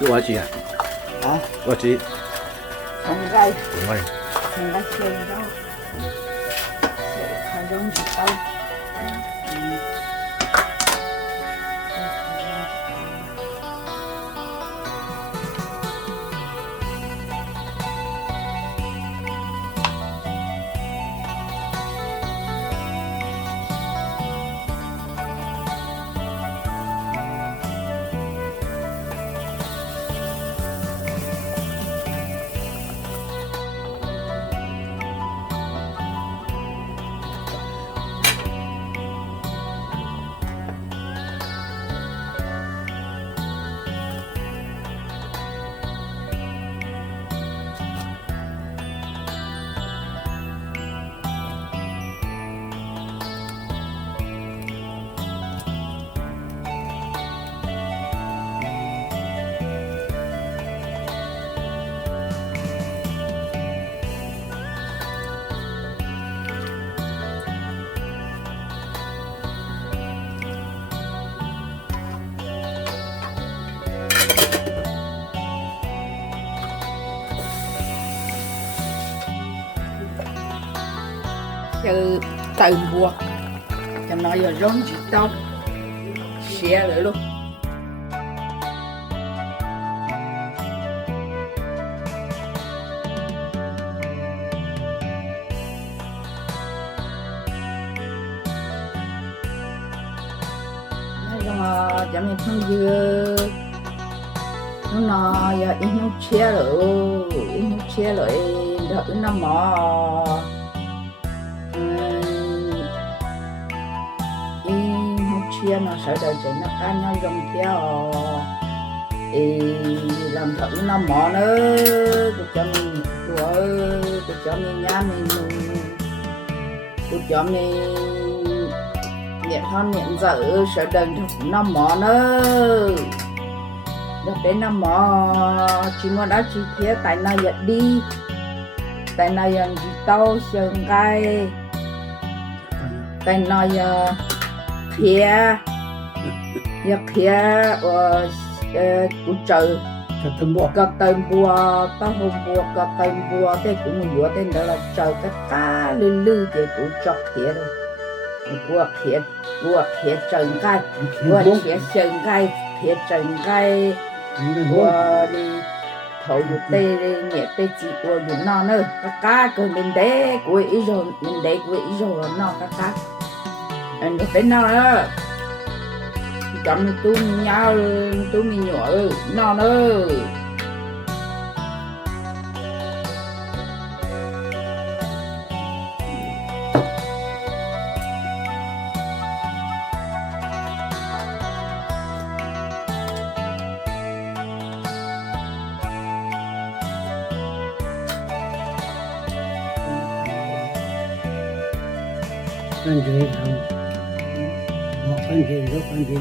多少钱啊？啊，多少钱？không gai, 5块。 không gai xương đâu, sẽ không giống gì đâu. Chứ từ mua cho nó giờ giống gì đâu, xé lại luôn. Nó cho mình không dưa, nó giờ in không chia rồi, in không chia rồi đỡ nó mỏ. Chia nó sợ đời chị nó cá nhau dòng theo thì làm thử nó mỏ nữa tôi cho mình đùa tôi cho mình nhá mình tôi cho mình nhận hơn nhận dở sợ đời nó mỏ nữa được đến nó mỏ chỉ muốn đã chỉ thế tại nó giật đi tại nó dần chỉ tao sơn gai tại nó giờ khía của trời cất tên bùa ta hôm bùa cất tên bùa thế cũng vừa tên đó là trời cái cá lư lư cái của chọc khía rồi bùa khía trần gai bùa khía trần gai khía trần gai bùa đi thầu được tê nhẹ tê chị của được nó nữa cái cá cứ mình để của ý rồi mình để của ý rồi nó cái cá anh phải nào đó chọn tôi nhau tôi mình nhỏ nó nữa con gì không một con gì đó con gì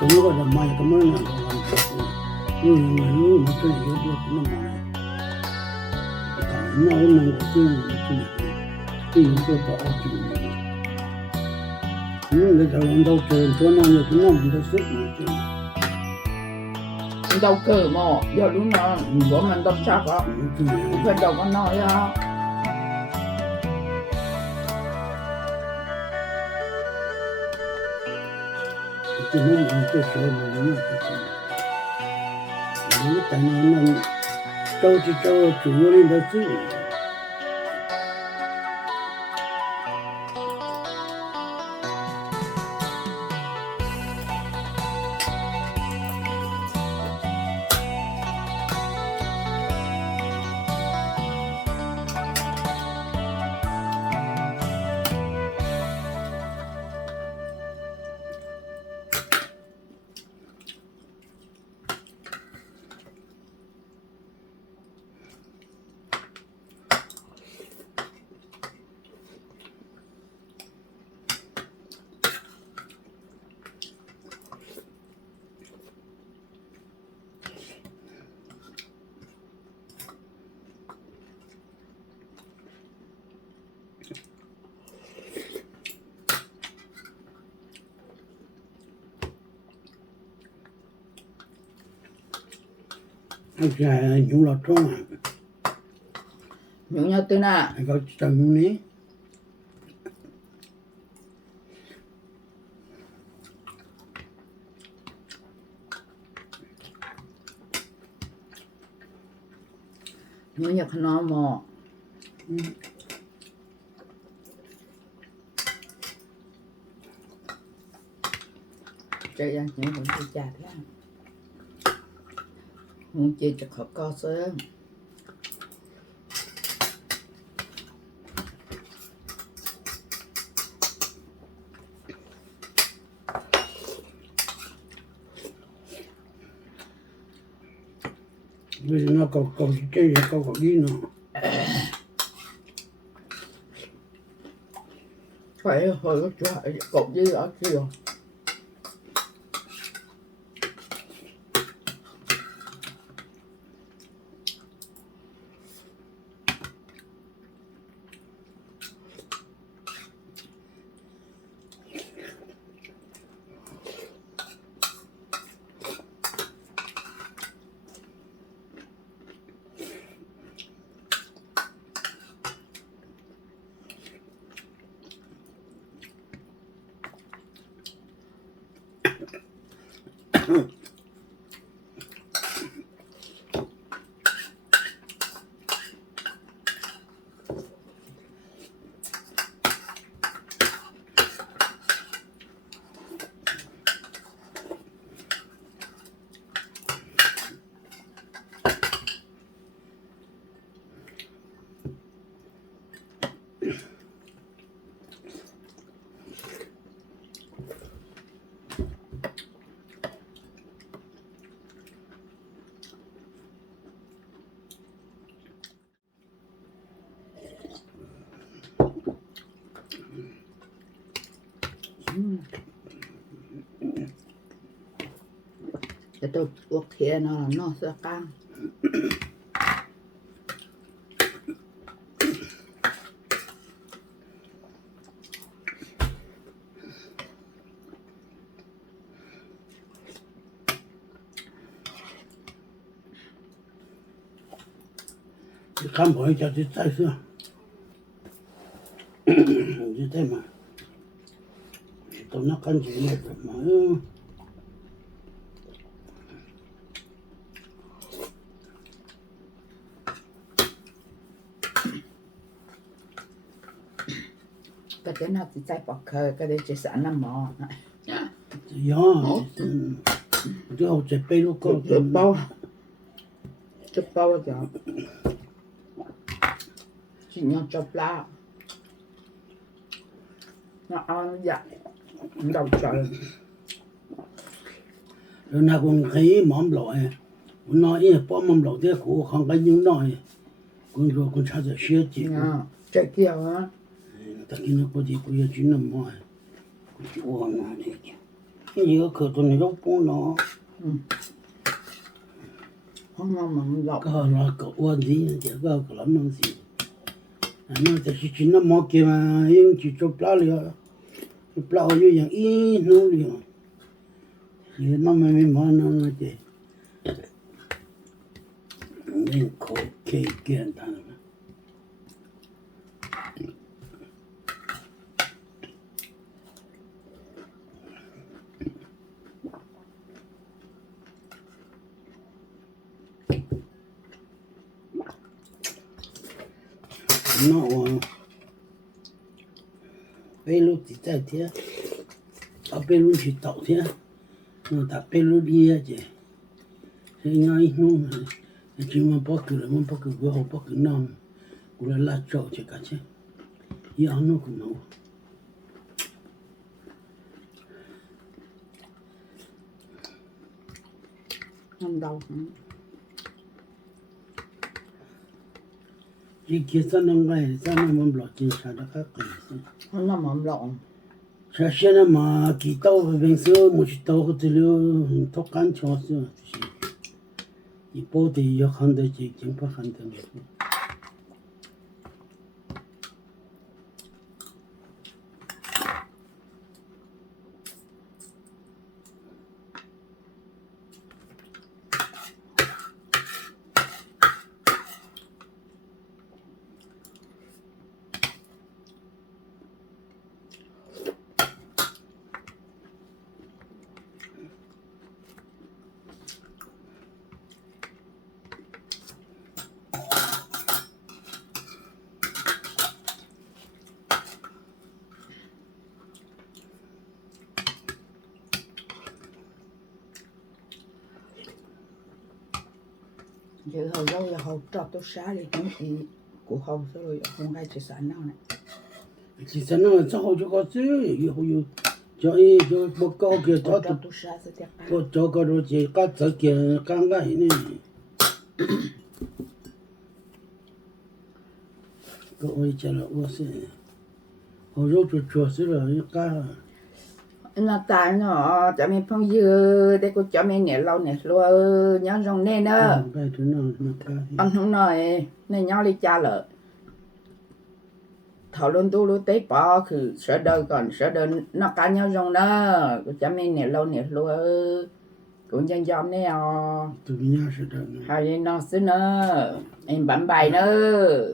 chúng nó gọi là mai cái món nào cũng làm được nhưng mà cái này nó cũng là mai nó nằm ở cái cái bỏ chừng nhưng mà cái làm đâu trời cho nó là cũng nằm được sức mà đâu cờ mà giờ lúc nào có mình đâu chắc á phải đâu có nói á cái nó làm cái số mà nó tại nó trâu chỉ trâu chủ lên đó chứ cái nhung lọt trong à nhung nhau từ nà có chồng ní nhung nhau khăn nó mò chơi ăn những con chơi chặt lắm muốn chơi cho khó co sớm vì nó có chơi có đi nó phải hồi lúc trước cột với ở kia cái tôi uống thìa nó sẽ căng看不一下就再说就这嘛都那感觉那什么cái thế nào thì chạy bọc khơi cái đấy chỉ sẵn nằm mò呀最后这背篓高chụp bao giờ chỉ nhau chụp la nó ăn dạ đầu trời rồi nào cũng thấy mắm lội nói ý bỏ mắm lội thế cũng không có những nói cũng rồi cũng 찾아 쉬었지 chạy kia hả tất nhiên nó có gì cũng giờ chỉ nằm mỏi chúa nó đi nhiều cửa tuần này đâu có nó không ngon mà không lọc có là có quan gì chỉ có lắm năng gì nó chỉ nằm mỏi kia mà nhưng chỉ chụp lá liền chụp lá nhưอย่างý nó liền thì nó mới nó chỉ nên có cái kiện thằng nó bây lúc thì tại thế ở bây lúc thì tàu thế nó ta bây lúc đi chứ thế ngay nó chỉ mà bắt cứ cái họ bắt cứ nằm cũng là lát trâu chứ cả chứ ý ăn nó cũng nấu ăn đâu chỉ kia sao nó ngay sao nó mắm lọt trên sao đó khác cái không nằm mầm lộn sao xe nó mà kỳ tàu về bên xưa một chiếc tàu có thể lưu thóc cán cho xưa thì bố thì giờ không được chỉ chẳng phải không được giờ hầu đâu giờ hầu trọt tôi xá đi không thì của hầu rồi không ai chỉ sản nào này Chỉ sản nào cho hậu cho có chứ, yêu yêu cho bố câu kia cho trọt tôi xá sẽ tiếc có cho có đồ chỉ có cho kia căng cái này. Có ơi chả là ô xe, hậu rau chuột chuột xí rồi cá. nó tại nó cho mình phong dừa để cô cho mình nhẹ lâu nè luôn nhớ rong nên đó Cái thứ nào nó cá. anh không nói nên nhau đi cha lợ thảo luận tu lu tế bỏคือsợ đời còn sợ đời nó cá nhau rong đó cô cho mình nhẹ lâu nè luôn cũng dân dòm nè Tụi nhà sẽ đợi. hay nó xí nữa em bấm bài nữa